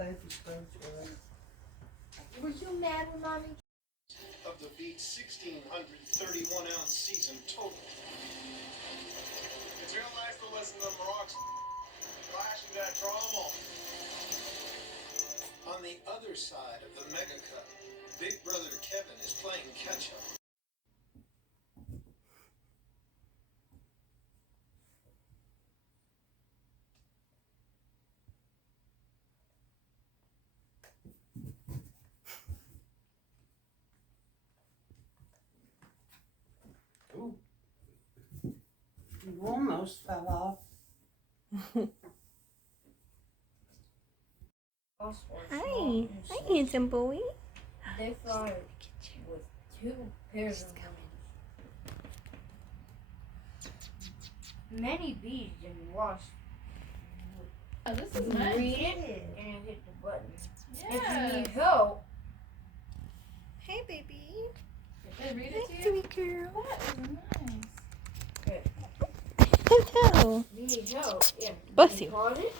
baby birds. Were you mad when Mommy? Of the beat's 1,631-ounce season total. It's real nice to listen to them rocks flashing that trommel. On the other side of the Mega Cup, Big Brother Kevin is playing catch-up. Ooh. You almost fell off. Hi. Hi, handsome boy. They fly with 2 pairs of wings. Many bees and wasps. Oh, this is You nice. read it and you hit the button. If you Yeah. need help, Hey, baby. Did they read Hi, it to you? sweet girl. That is nice. Hello. if you need help, yeah. Bless you you. pause it,